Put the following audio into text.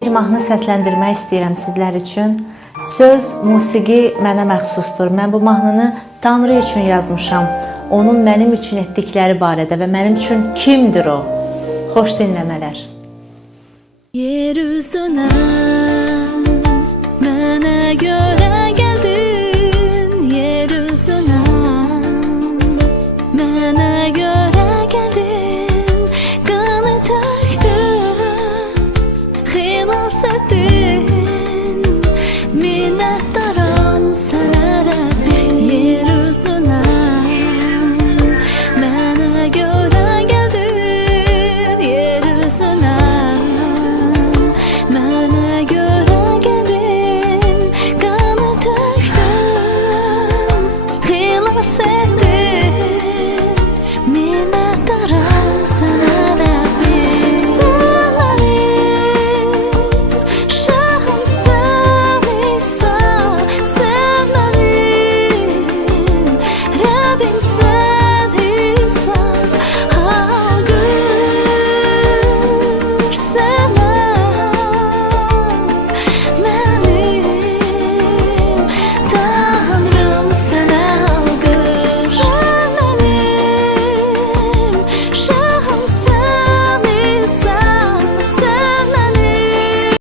Bir mahnı səsləndirmək istəyirəm sizlər üçün. Söz, musiqi mənə məxsusdur. Mən bu mahnını Tanrı üçün yazmışam. Onun mənim üçün etdikləri barədə və mənim üçün kimdir o? Xoş dinləmələr. Yeryüzüne mənə görə gəldin, yeryüzüne mənə görə gəldin, qanı tökdün, xilas etdin, minnət